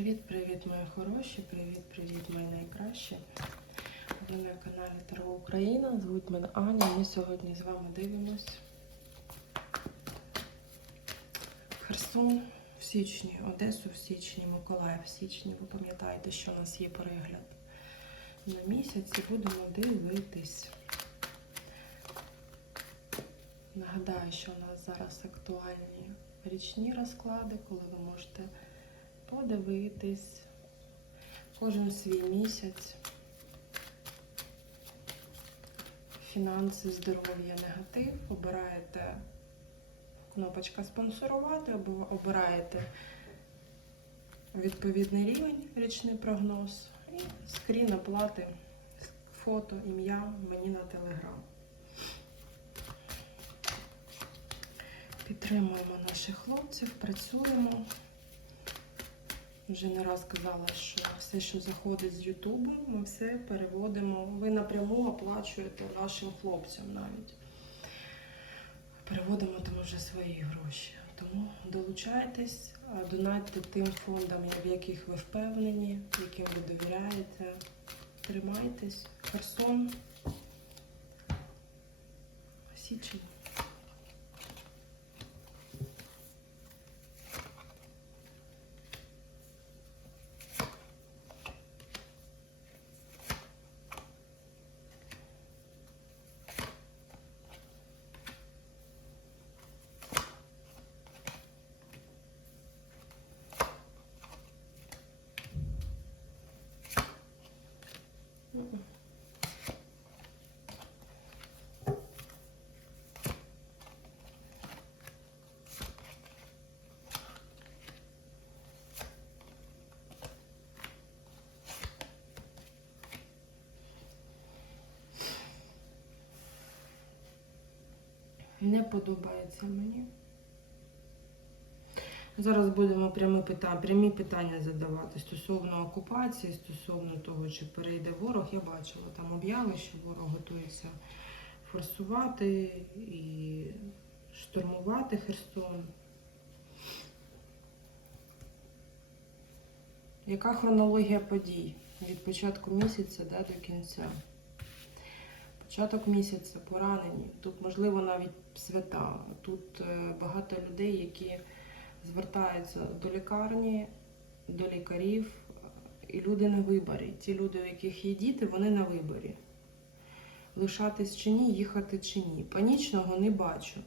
Привіт-привіт, мої хороші! Привіт-привіт, мої найкращі! Ви на каналі Таро Україна. Звуть мене Аня. Ми сьогодні з вами дивимось. Херсон в січні, Одесу в січні, Миколаїв в січні. Ви пам'ятаєте, що у нас є перегляд на місяць і будемо дивитись. Нагадаю, що у нас зараз актуальні річні розклади, коли ви можете подивитись кожен свій місяць. Фінанси, здоров'я, негатив. Обираєте кнопочка спонсорувати, або обираєте відповідний рівень, річний прогноз і скрін оплати, фото, ім'я мені на телеграм. Підтримуємо наших хлопців, працюємо. Вже не раз казала, що все, що заходить з Ютубу, ми все переводимо. Ви напряму оплачуєте нашим хлопцям навіть. Переводимо там вже свої гроші. Тому долучайтесь, а донатьте тим фондам, в яких ви впевнені, яким ви довіряєте. Тримайтесь. Херсон. Січень. Не подобається мені. Зараз будемо прямі питання, прямі питання задавати стосовно окупації, стосовно того, чи перейде ворог. Я бачила там об'яви, що ворог готується форсувати і штурмувати Херсон. Яка хронологія подій від початку місяця да, до кінця? Початок місяця, поранені. Тут, можливо, навіть свята. Тут е, багато людей, які звертаються до лікарні, до лікарів, і люди на виборі. Ті люди, у яких є діти, вони на виборі. Лишатись чи ні, їхати чи ні. Панічного не бачу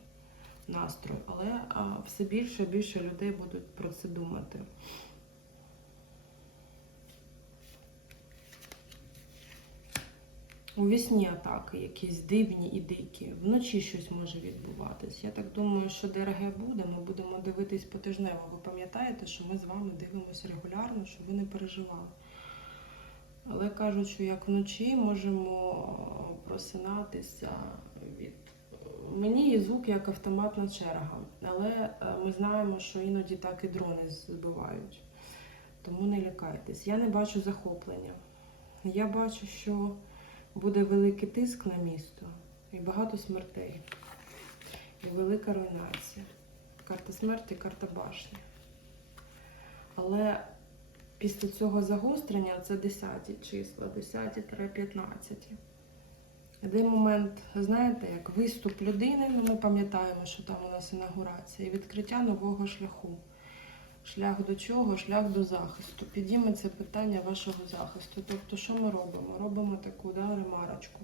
настрою, але все більше і більше людей будуть про це думати. У вісні атаки якісь дивні і дикі. Вночі щось може відбуватись. Я так думаю, що ДРГ буде. Ми будемо дивитись потижнево. Ви пам'ятаєте, що ми з вами дивимося регулярно, щоб ви не переживали. Але кажуть, що як вночі можемо просинатися від. Мені є звук як автоматна черга, але е, ми знаємо, що іноді так і дрони збивають. Тому не лякайтесь. Я не бачу захоплення. Я бачу, що буде великий тиск на місто і багато смертей. І велика руйнація. Карта смерті, карта башні. Але після цього загострення це 10 числа, 10-15. Йде момент, знаєте, як виступ людини, ну ми пам'ятаємо, що там у нас інаугурація, і відкриття нового шляху. Шлях до чого? Шлях до захисту. Підійметься питання вашого захисту. Тобто, що ми робимо? Робимо таку да, ремарочку.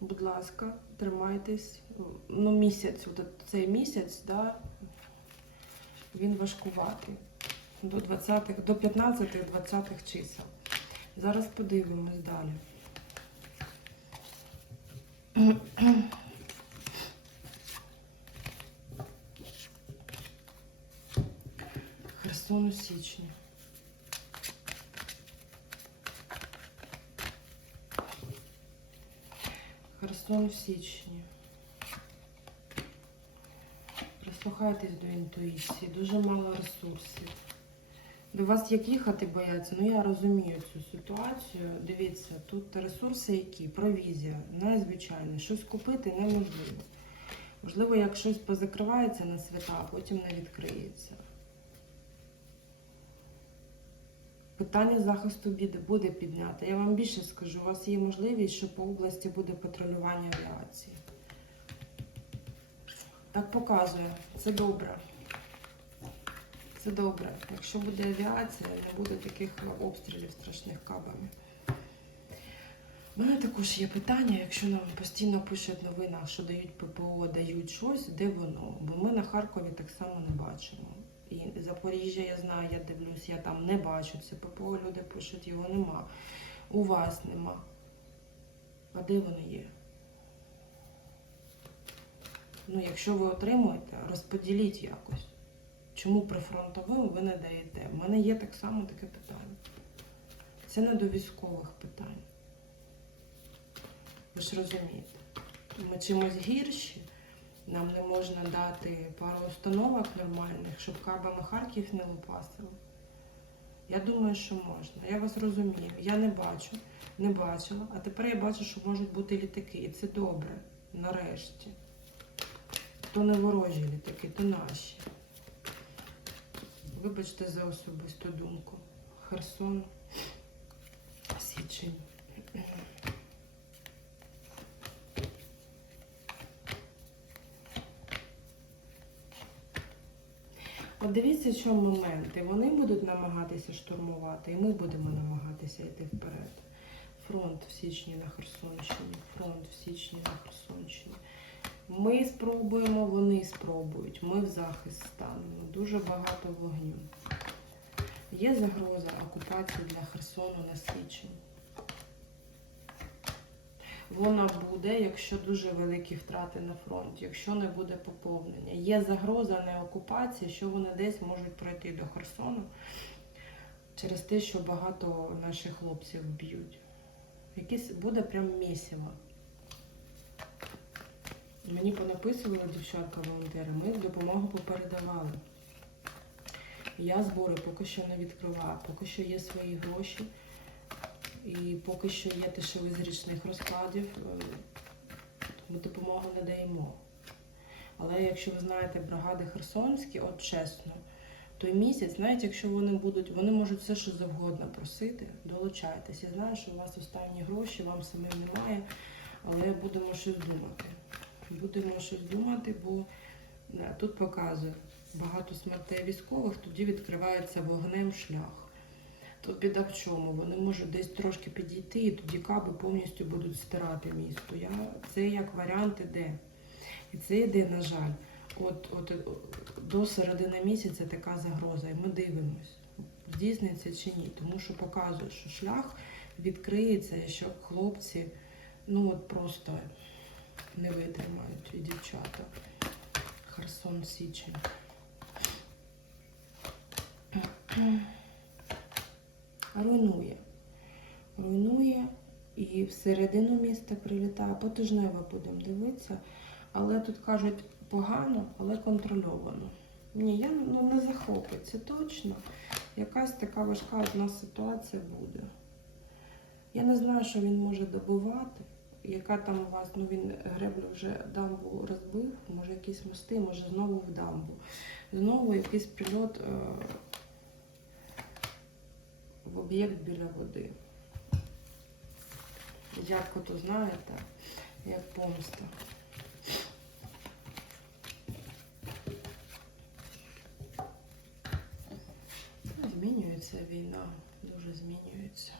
Будь ласка, тримайтесь. Ну, місяць, от цей місяць, да, він важкуватий. До 20-х, до 15-20 чисел. Зараз подивимось далі. Херсон у січні. Херсон в січні. Прислухайтесь до інтуїції, дуже мало ресурсів. До вас як їхати бояться, ну я розумію цю ситуацію. Дивіться, тут ресурси які? Провізія, найзвичайно. Щось купити неможливо. Можливо, як щось позакривається на свята, а потім не відкриється. Питання захисту буде, буде підняти. Я вам більше скажу, у вас є можливість, що по області буде патрулювання авіації. Так показує. Це добре. Це добре. Якщо буде авіація, не буде таких обстрілів страшних кабами. У мене також є питання, якщо нам постійно пишуть новинах, що дають ППО, дають щось, де воно? Бо ми на Харкові так само не бачимо. І Запоріжжя, я знаю, я дивлюсь, я там не бачу це ППО, люди пишуть, його нема. У вас нема. А де воно є? Ну, якщо ви отримуєте, розподіліть якось. Чому прифронтовим ви не даєте? У мене є так само таке питання. Це не до військових питань. Ви ж розумієте, ми чимось гірші, нам не можна дати пару установок нормальних, щоб кабами Харків не лупасили. Я думаю, що можна. Я вас розумію. Я не бачу, не бачила. А тепер я бачу, що можуть бути літаки. І це добре. Нарешті. То не ворожі літаки, то наші. Вибачте за особисту думку. Херсон, Січень. Дивіться, чому моменти. Вони будуть намагатися штурмувати, і ми будемо намагатися йти вперед. Фронт в січні на Херсонщині, фронт в січні на Херсонщині. Ми спробуємо, вони спробують. Ми в захист станемо. Дуже багато вогню. Є загроза окупації для Херсону на січень. Вона буде, якщо дуже великі втрати на фронті, якщо не буде поповнення. Є загроза не окупації, що вони десь можуть пройти до Херсону через те, що багато наших хлопців б'ють. Якесь буде прям місіво. Мені понаписували дівчатка-волонтери, ми допомогу попередавали. Я збори поки що не відкриваю, поки що є свої гроші. І поки що є ви з річних розкладів, е, ми допомогу не даємо. Але якщо ви знаєте бригади Херсонські, от чесно, той місяць, навіть якщо вони будуть, вони можуть все, що завгодно просити, долучайтесь. Я знаю, що у вас останні гроші, вам самим немає, але будемо щось думати. Будемо щось думати, бо е, тут показує багато смертей військових, тоді відкривається вогнем шлях. Тут біда в чому? Вони можуть десь трошки підійти, і тоді каби повністю будуть стирати місто. Я, це як варіант іде. І це йде, на жаль. От, от, до середини місяця така загроза, і ми дивимось, здійсниться чи ні. Тому що показує, що шлях відкриється, і що хлопці ну от просто не витримають і дівчата. Херсон Січень. Руйнує. Руйнує і всередину міста прилітає. Потижнево будемо дивитися. Але тут кажуть погано, але контрольовано. Ні, я ну, не захопить, точно. Якась така важка одна ситуація буде. Я не знаю, що він може добувати. Яка там у вас, ну він греблю вже дамбу розбив, може якісь мости, може знову в дамбу. Знову якийсь прильот. Е в об'єкт біля води. Як ото знаєте, як помста. Змінюється війна, дуже змінюється.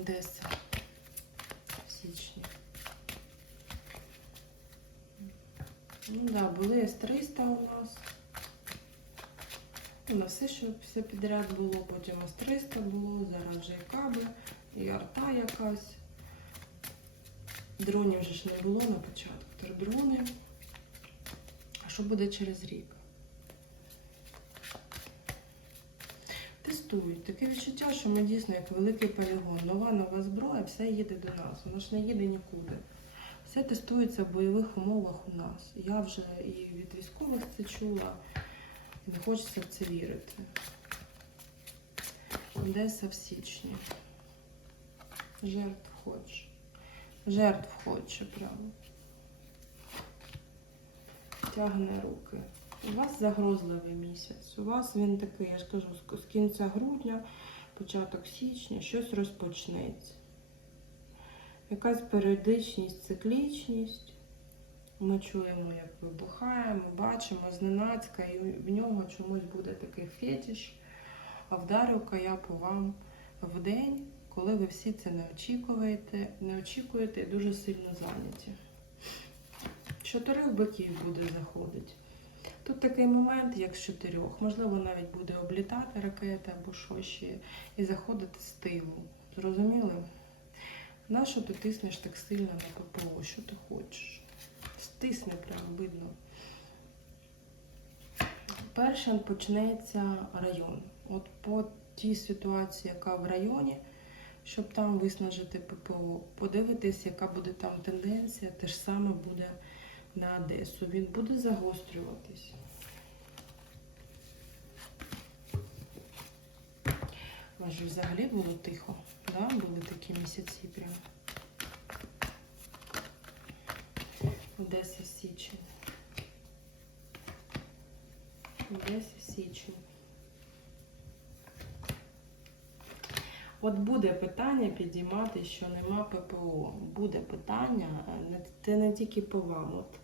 Одеса в січні. Ну так, да, були С-300 у нас. На все, що все підряд було, потім С-300 було, зараз вже і каби, і арта якась. Дронів вже ж не було на початку. Тепер дрони. А що буде через рік? Тестують. Таке відчуття, що ми дійсно як великий полігон. Нова нова зброя, все їде до нас. Воно ж не їде нікуди. Все тестується в бойових умовах у нас. Я вже і від військових це чула. Не хочеться в це вірити. Одеса в січні. Жертв хоче. Жертв хоче прямо. Тягне руки. У вас загрозливий місяць. У вас він такий, я ж кажу, з- кінця грудня початок січня, щось розпочнеться. Якась періодичність, циклічність. Ми чуємо, як вибухає, ми бачимо зненацька, і в нього чомусь буде такий фетиш. А вдарю-ка я по вам в день, коли ви всі це не очікуєте, не очікуєте і дуже сильно зайняті. Чотирьох биків буде заходити. Тут такий момент, як з чотирьох. Можливо, навіть буде облітати ракета або що ще, і заходити з тилу. Зрозуміли? Нащо ти тиснеш так сильно на ППО? Що ти хочеш? Стисне прям видно. Першим почнеться район. От по тій ситуації, яка в районі, щоб там виснажити ППО, подивитись, яка буде там тенденція, те ж саме буде на Одесу. Він буде загострюватись. Же взагалі було тихо, да? були такі місяці прям. Одеса січень. Одеса січень. От буде питання підіймати, що нема ППО. Буде питання, е, це не тільки по вам. От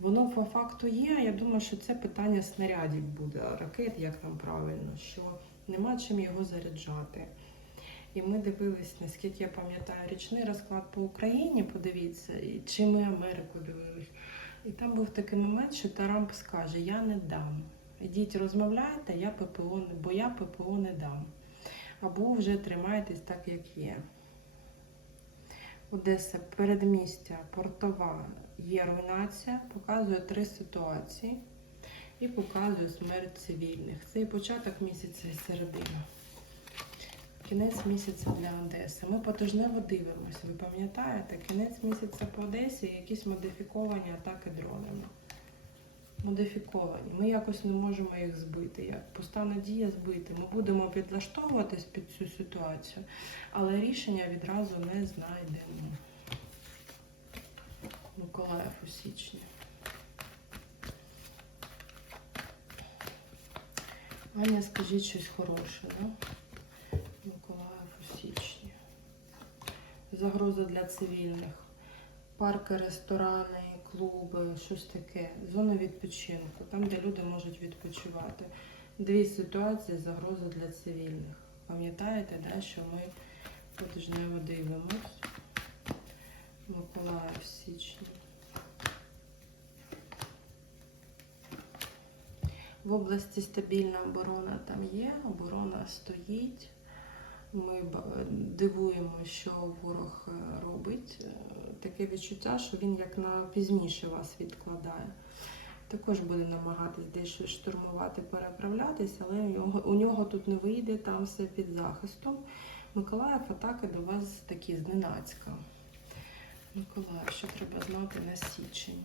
воно по факту є. Я думаю, що це питання снарядів буде, ракет, як там правильно, що нема чим його заряджати. І ми дивились, наскільки я пам'ятаю, річний розклад по Україні, подивіться, чи ми Америку дивились. І там був такий момент, що Тарамп скаже: Я не дам. Ідіть розмовляйте, я ППО не, бо я ППО не дам. Або вже тримайтесь так, як є. Одеса, передмістя, портова, є руйнація, показує три ситуації і показує смерть цивільних. Це і початок місяця і середина. Кінець місяця для Одеси. Ми потижнево дивимося. Ви пам'ятаєте, кінець місяця по Одесі якісь модифіковані атаки дронами. Модифіковані. Ми якось не можемо їх збити. Як поста надія збити. Ми будемо підлаштовуватись під цю ситуацію, але рішення відразу не знайдемо. Миколаїв у січні. Аня, скажіть щось хороше, да? Миколаїв у січні. Загроза для цивільних. Парки, ресторани, клуби, щось таке. Зона відпочинку, там, де люди можуть відпочивати. Дві ситуації загроза для цивільних. Пам'ятаєте, да, що ми потижнево дивимось? Миколаїв в січні. В області стабільна оборона там є, оборона стоїть. Ми дивуємо, що ворог е, робить. Е, Таке відчуття, що він як на пізніше вас відкладає. Також буде намагатись десь штурмувати, переправлятись, але у нього тут не вийде, там все під захистом. Миколаїв атаки до вас такі зненацька. Миколаїв, що треба знати на січень.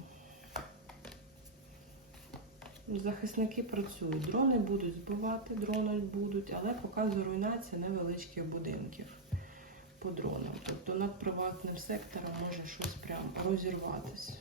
Захисники працюють. Дрони будуть збивати, дрони будуть, але показує руйнація невеличких будинків по дронам. Тобто над приватним сектором може щось прям розірватися.